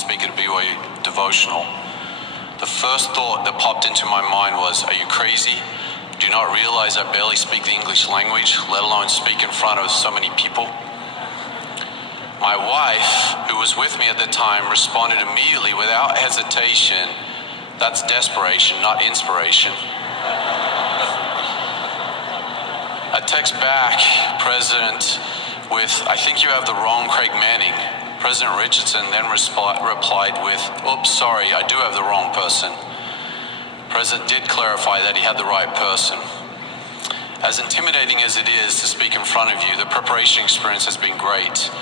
speak at a BYU devotional, the first thought that popped into my mind was, are you crazy? Do you not realize I barely speak the English language, let alone speak in front of so many people? My wife, who was with me at the time, responded immediately without hesitation, that's desperation, not inspiration. I text back President with, I think you have the wrong Craig Manning. President Richardson then replied with, oops, sorry, I do have the wrong person. President did clarify that he had the right person. As intimidating as it is to speak in front of you, the preparation experience has been great.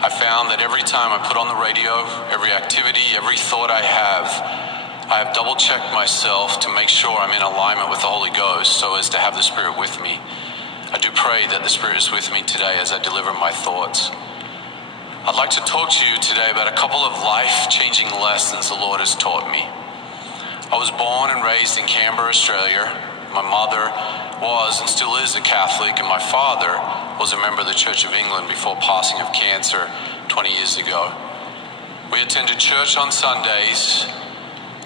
I found that every time I put on the radio, every activity, every thought I have double-checked myself to make sure I'm in alignment with the Holy Ghost so as to have the Spirit with me. I do pray that the Spirit is with me today as I deliver my thoughts. I'd like to talk to you today about a couple of life-changing lessons the Lord has taught me. I was born and raised in Canberra, Australia. My mother was and still is a Catholic, and my father was a member of the Church of England before passing of cancer 20 years ago. We attended church on Sundays,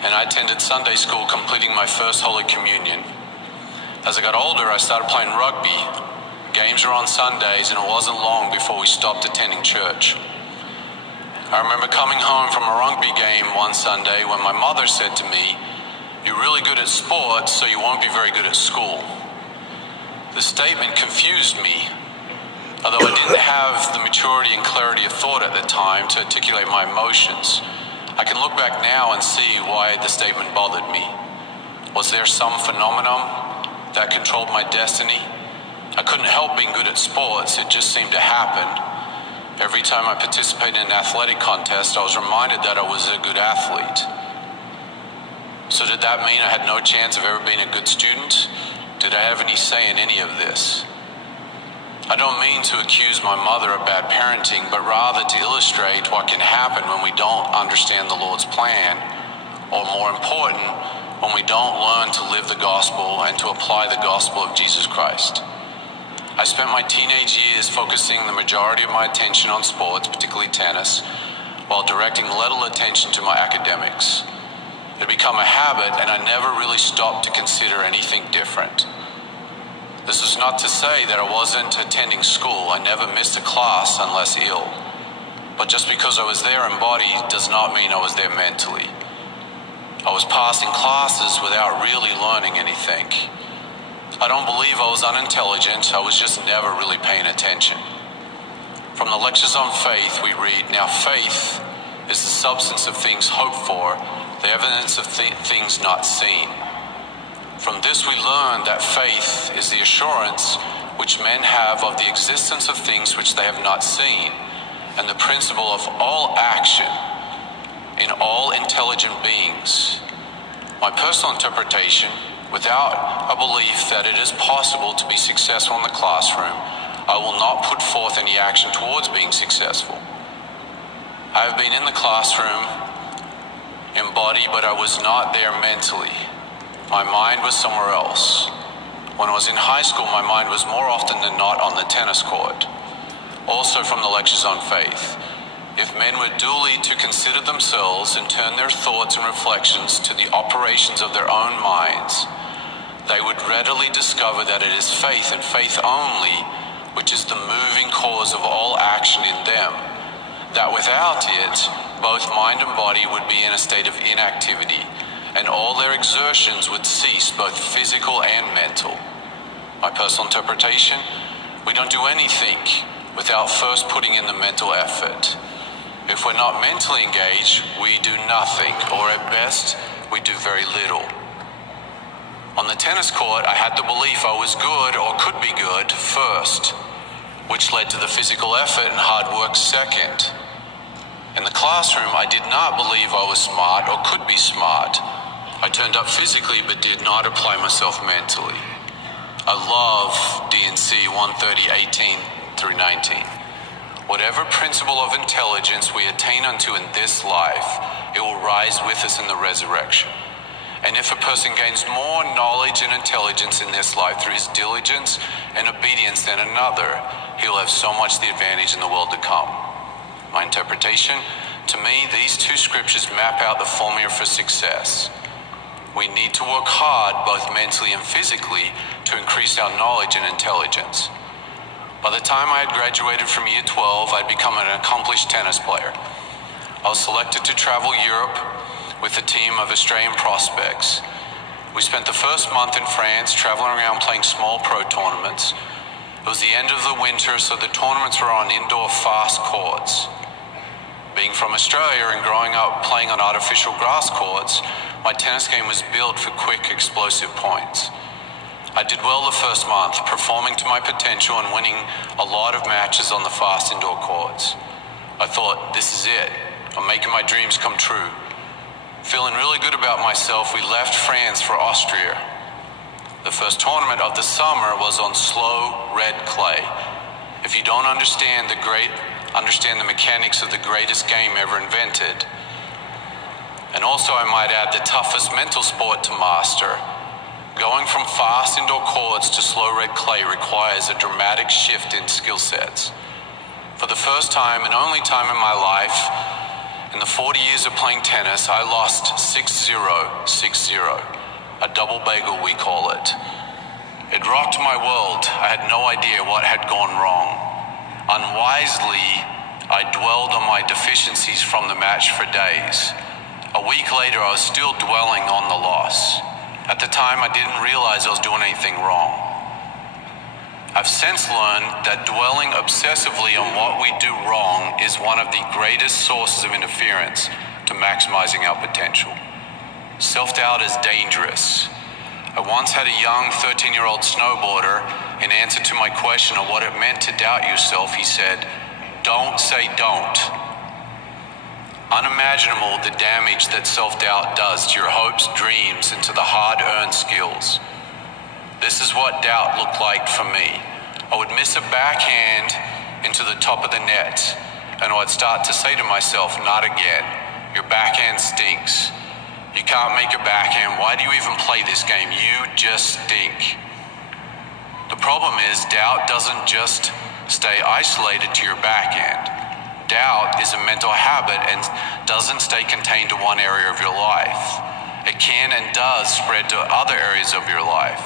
and I attended Sunday school, completing my first Holy Communion. As I got older, I started playing rugby. Games were on Sundays, and it wasn't long before we stopped attending church. I remember coming home from a rugby game one Sunday when my mother said to me, "You're really good at sports, so you won't be very good at school." The statement confused me, although I didn't have the maturity and clarity of thought at the time to articulate my emotions. I can look back now and see why the statement bothered me. Was there some phenomenon that controlled my destiny? I couldn't help being good at sports, it just seemed to happen. Every time I participated in an athletic contest, I was reminded that I was a good athlete. So did that mean I had no chance of ever being a good student? Did I have any say in any of this? I don't mean to accuse my mother of bad parenting, but rather to illustrate what can happen when we don't understand the Lord's plan, or more important, when we don't learn to live the gospel and to apply the gospel of Jesus Christ. I spent my teenage years focusing the majority of my attention on sports, particularly tennis, while directing little attention to my academics. It had become a habit, and I never really stopped to consider anything different. This is not to say that I wasn't attending school. I never missed a class unless ill. But just because I was there in body does not mean I was there mentally. I was passing classes without really learning anything. I don't believe I was unintelligent, I was just never really paying attention. From the Lectures on Faith we read, "Now faith is the substance of things hoped for, the evidence of things not seen." From this we learn that faith is the assurance which men have of the existence of things which they have not seen, and the principle of all action in all intelligent beings. My personal interpretation, without a belief that it is possible to be successful in the classroom, I will not put forth any action towards being successful. I have been in the classroom in body, but I was not there mentally. My mind was somewhere else. When I was in high school, my mind was more often than not on the tennis court. Also from the Lectures on Faith, if men were duly to consider themselves and turn their thoughts and reflections to the operations of their own minds, they would readily discover that it is faith and faith only which is the moving cause of all action in them, that without it, both mind and body would be in a state of inactivity, and all their exertions would cease, both physical and mental. My personal interpretation, we don't do anything without first putting in the mental effort. If we're not mentally engaged, we do nothing, or at best, we do very little. On the tennis court, I had the belief I was good or could be good first, which led to the physical effort and hard work second. In the classroom, I did not believe I was smart or could be smart. I turned up physically but did not apply myself mentally. I love D&C 130:18 through 19. Whatever principle of intelligence we attain unto in this life, it will rise with us in the resurrection. And if a person gains more knowledge and intelligence in this life through his diligence and obedience than another, he'll have so much the advantage in the world to come. My interpretation, To me, these two scriptures map out the formula for success. We need to work hard, both mentally and physically, to increase our knowledge and intelligence. By the time I had graduated from year 12, I'd become an accomplished tennis player. I was selected to travel Europe with a team of Australian prospects. We spent the first month in France traveling around playing small pro tournaments. It was the end of the winter, so the tournaments were on indoor fast courts. Being from Australia and growing up playing on artificial grass courts, my tennis game was built for quick, explosive points. I did well the first month, performing to my potential and winning a lot of matches on the fast indoor courts. I thought, this is it. I'm making my dreams come true. Feeling really good about myself, we left France for Austria. The first tournament of the summer was on slow red clay. If you don't understand the mechanics of the greatest game ever invented, and also I might add the toughest mental sport to master, going from fast indoor courts to slow red clay requires a dramatic shift in skill sets. For the first time and only time in my life, in the 40 years of playing tennis, I lost 6-0, 6-0. A double bagel, we call it. It rocked my world. I had no idea what had gone wrong. Unwisely, I dwelled on my deficiencies from the match for days. A week later, I was still dwelling on the loss. At the time, I didn't realize I was doing anything wrong. I've since learned that dwelling obsessively on what we do wrong is one of the greatest sources of interference to maximizing our potential. Self-doubt is dangerous. I once had a young 13-year-old snowboarder. In answer to my question of what it meant to doubt yourself, he said, "Don't say don't." Unimaginable the damage that self-doubt does to your hopes, dreams, and to the hard-earned skills. This is what doubt looked like for me. I would miss a backhand into the top of the net, and I'd start to say to myself, "Not again. Your backhand stinks. You can't make a backhand. Why do you even play this game? You just stink." The problem is, doubt doesn't just stay isolated to your backhand. Doubt is a mental habit and doesn't stay contained to one area of your life. It can and does spread to other areas of your life.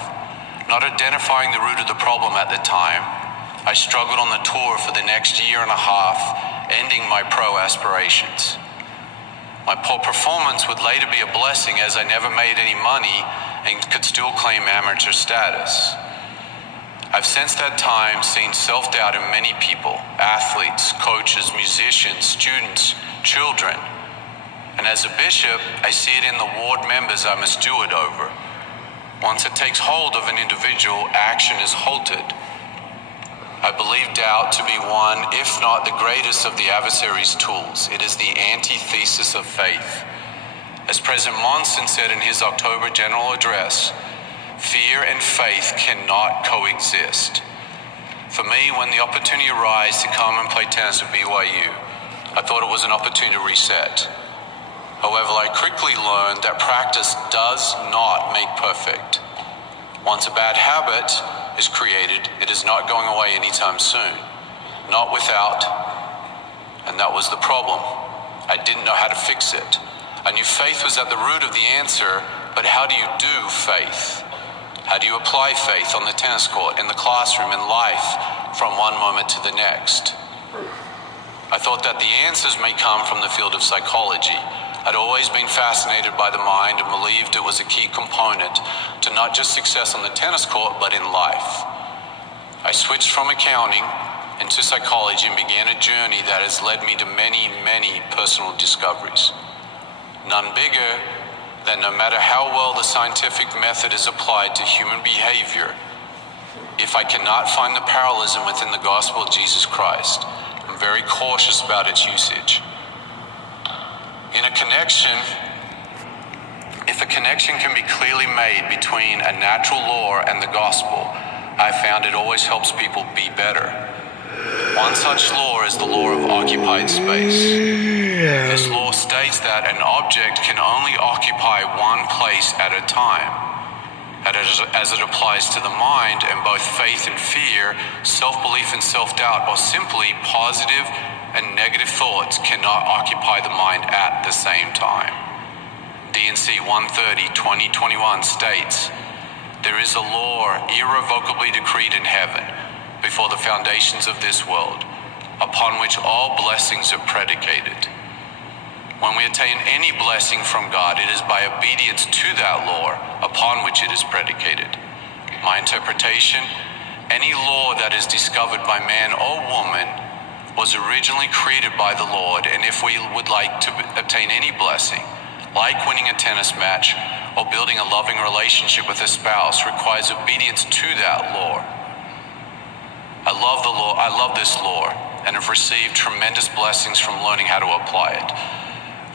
Not identifying the root of the problem at the time, I struggled on the tour for the next year and a half, ending my pro aspirations. My poor performance would later be a blessing, as I never made any money and could still claim amateur status. I've since that time seen self-doubt in many people, athletes, coaches, musicians, students, children. And as a bishop, I see it in the ward members I'm a steward over. Once it takes hold of an individual, action is halted. I believe doubt to be one, if not the greatest of the adversary's tools. It is the antithesis of faith. As President Monson said in his October general address, fear and faith cannot coexist. For me, when the opportunity arose to come and play tennis at BYU, I thought it was an opportunity to reset. However, I quickly learned that practice does not make perfect. Once a bad habit is created, it is not going away anytime soon. Not without, and that was the problem. I didn't know how to fix it. I knew faith was at the root of the answer, but how do you do faith? How do you apply faith on the tennis court, in the classroom, in life, from one moment to the next? I thought that the answers may come from the field of psychology. I'd always been fascinated by the mind and believed it was a key component to not just success on the tennis court, but in life. I switched from accounting into psychology and began a journey that has led me to many, many personal discoveries. None bigger than no matter how well the scientific method is applied to human behavior, if I cannot find the parallelism within the gospel of Jesus Christ, I'm very cautious about its usage. If a connection can be clearly made between a natural law and the gospel, I found it always helps people be better. One such law is the law of occupied space. This law states that an object can only occupy one place at a time. As it applies to the mind, and both faith and fear, self-belief and self-doubt are simply positive, and negative thoughts cannot occupy the mind at the same time. D&C 130-2021 states, "There is a law irrevocably decreed in heaven before the foundations of this world, upon which all blessings are predicated. When we attain any blessing from God, it is by obedience to that law upon which it is predicated. My interpretation, any law that is discovered by man or woman was originally created by the Lord, and if we would like to obtain any blessing, like winning a tennis match or building a loving relationship with a spouse, requires obedience to that law. I love the law. I love this law and have received tremendous blessings from learning how to apply it.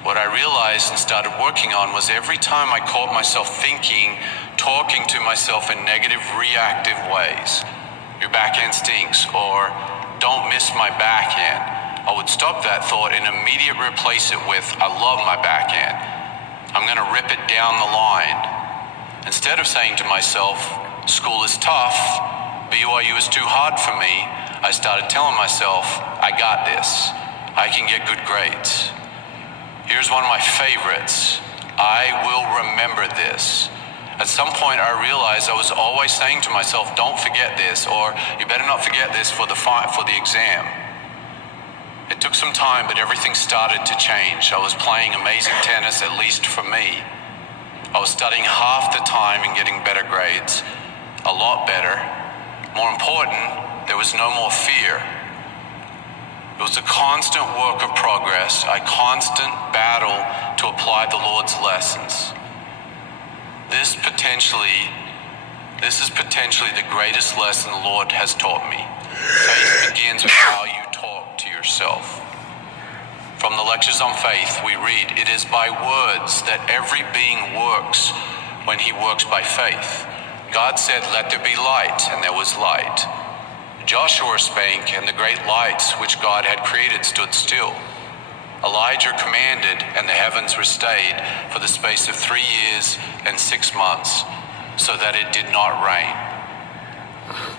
What I realized and started working on was every time I caught myself thinking, talking to myself in negative, reactive ways, your backhand stinks, or don't miss my backhand, I would stop that thought and immediately replace it with, I love my backhand. I'm going to rip it down the line. Instead of saying to myself, school is tough, BYU is too hard for me, I started telling myself, I got this. I can get good grades. Here's one of my favorites. I will remember this. At some point I realized I was always saying to myself, don't forget this, or you better not forget this for the exam. It took some time, but everything started to change. I was playing amazing tennis, at least for me. I was studying half the time and getting better grades, a lot better. More important, there was no more fear. It was a constant work of progress, a constant battle to apply the Lord's lessons. This is potentially the greatest lesson the Lord has taught me. Faith begins with how you talk to yourself. From the Lectures on Faith, we read, "It is by words that every being works when he works by faith. God said, 'Let there be light,' and there was light. Joshua spake, and the great lights which God had created stood still. Elijah commanded, and the heavens were stayed for the space of 3 years and 6 months, so that it did not rain.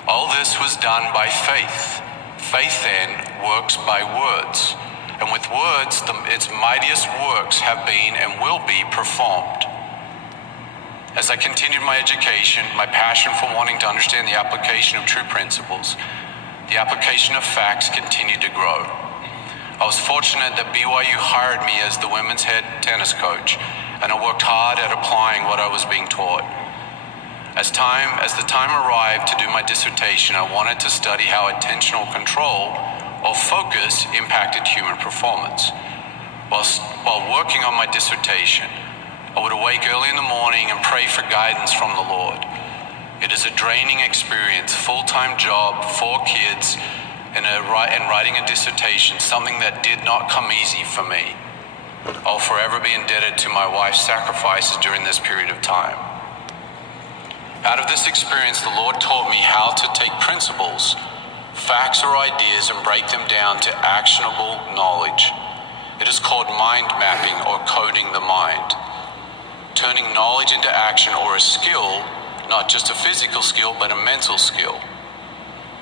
All this was done by faith. Faith then works by words, and with words its mightiest works have been and will be performed." As I continued my education, my passion for wanting to understand the application of true principles, the application of facts continued to grow. I was fortunate that BYU hired me as the women's head tennis coach, and I worked hard at applying what I was being taught. As the time arrived to do my dissertation, I wanted to study how attentional control or focus impacted human performance. While working on my dissertation, I would awake early in the morning and pray for guidance from the Lord. It is a draining experience, full-time job, 4 kids, and writing a dissertation, something that did not come easy for me. I'll forever be indebted to my wife's sacrifices during this period of time. Out of this experience, the Lord taught me how to take principles, facts or ideas, and break them down to actionable knowledge. It is called mind mapping or coding the mind. Turning knowledge into action or a skill, not just a physical skill, but a mental skill.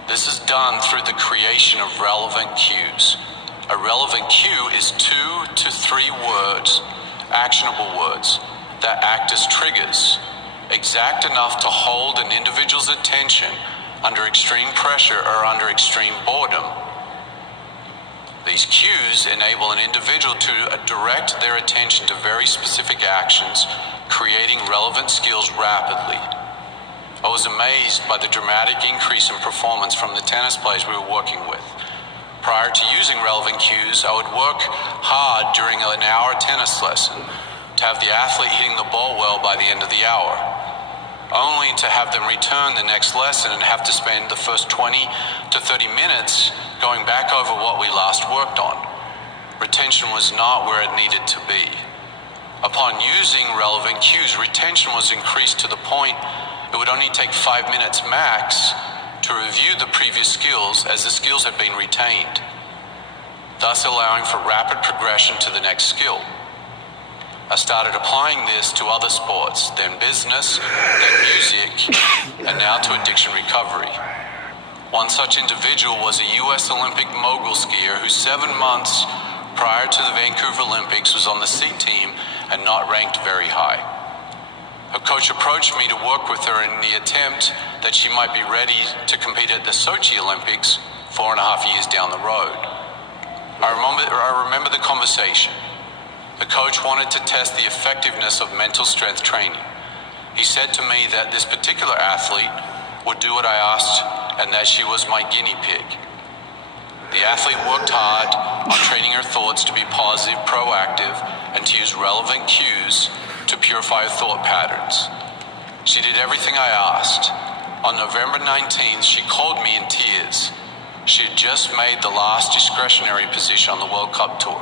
This is done through the creation of relevant cues. A relevant cue is 2 to 3 words, actionable words, that act as triggers, exact enough to hold an individual's attention under extreme pressure or under extreme boredom. These cues enable an individual to direct their attention to very specific actions, creating relevant skills rapidly. I was amazed by the dramatic increase in performance from the tennis players we were working with. Prior to using relevant cues, I would work hard during an hour tennis lesson to have the athlete hitting the ball well by the end of the hour, only to have them return the next lesson and have to spend the first 20 to 30 minutes going back over what we last worked on. Retention was not where it needed to be. Upon using relevant cues, retention was increased to the point it would only take 5 minutes max to review the previous skills as the skills had been retained, thus allowing for rapid progression to the next skill. I started applying this to other sports, then business, then music, and now to addiction recovery. One such individual was a U.S. Olympic mogul skier who 7 months prior to the Vancouver Olympics was on the C team and not ranked very high. Her coach approached me to work with her in the attempt that she might be ready to compete at the Sochi Olympics 4.5 years down the road. I remember the conversation. The coach wanted to test the effectiveness of mental strength training. He said to me that this particular athlete would do what I asked and that she was my guinea pig. The athlete worked hard on training her thoughts to be positive, proactive, and to use relevant cues to purify her thought patterns. She did everything I asked. On November 19th, she called me in tears. She had just made the last discretionary position on the World Cup Tour.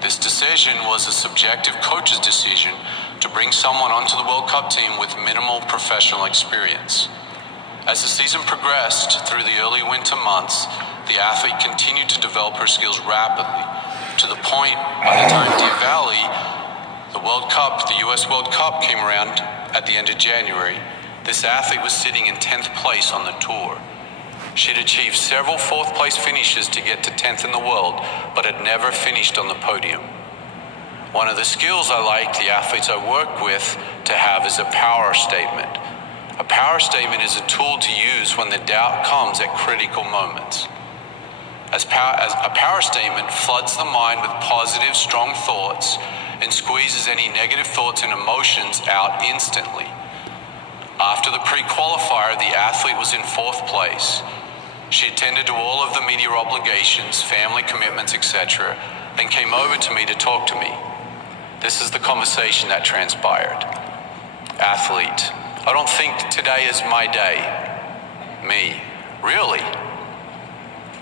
This decision was a subjective coach's decision to bring someone onto the World Cup team with minimal professional experience. As the season progressed through the early winter months, the athlete continued to develop her skills rapidly, to the point by the time Deer Valley, the US World Cup came around at the end of January, this athlete was sitting in 10th place on the tour. She had achieved several 4th place finishes to get to 10th in the world, but had never finished on the podium. One of the skills I like the athletes I work with to have is a power statement. A power statement is a tool to use when the doubt comes at critical moments. As a power statement floods the mind with positive, strong thoughts and squeezes any negative thoughts and emotions out instantly. After the pre-qualifier, the athlete was in 4th place. She attended to all of the media obligations, family commitments, etc., then came over to me to talk to me. This is the conversation that transpired. Athlete: I don't think today is my day. Me: really?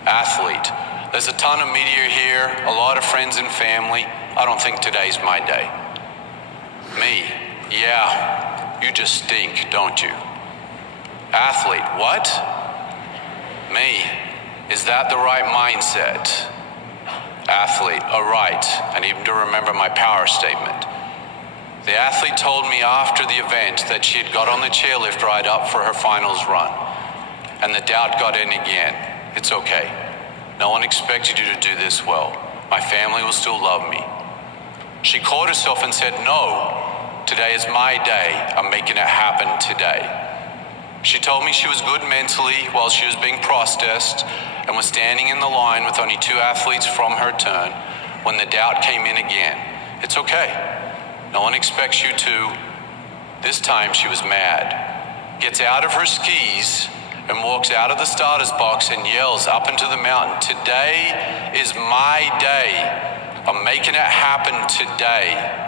Athlete: there's a ton of media here, a lot of friends and family. I don't think today's my day. Me: yeah, you just stink, don't you? Athlete: what? Me: is that the right mindset? Athlete: oh, right, I need to remember my power statement. The athlete told me after the event that she had got on the chairlift ride up for her finals run, and the doubt got in again. It's okay. No one expected you to do this well. My family will still love me. She caught herself and said, no, today is my day. I'm making it happen today. She told me she was good mentally while she was being processed and was standing in the line with only 2 athletes from her turn when the doubt came in again. It's okay. No one expects you to. This time she was mad. Gets out of her skis and walks out of the starter's box and yells up into the mountain, today is my day. I'm making it happen today.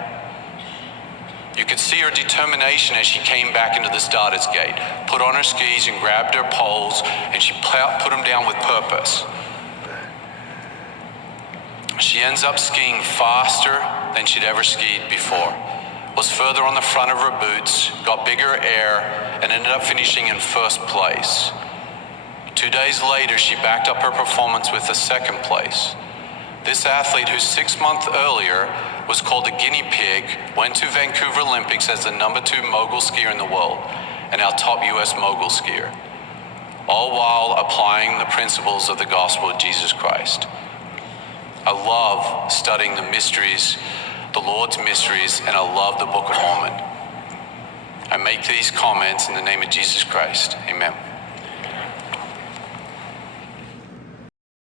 You could see her determination as she came back into the starter's gate, put on her skis and grabbed her poles, and she put them down with purpose. She ends up skiing faster than she'd ever skied before, was further on the front of her boots, got bigger air, and ended up finishing in 1st place. 2 days later, she backed up her performance with a 2nd place. This athlete, who 6 months earlier was called a guinea pig, went to Vancouver Olympics as the number 2 mogul skier in the world and our top US mogul skier, all while applying the principles of the gospel of Jesus Christ. I love studying the mysteries, the Lord's mysteries, and I love the Book of Mormon. I make these comments in the name of Jesus Christ. Amen.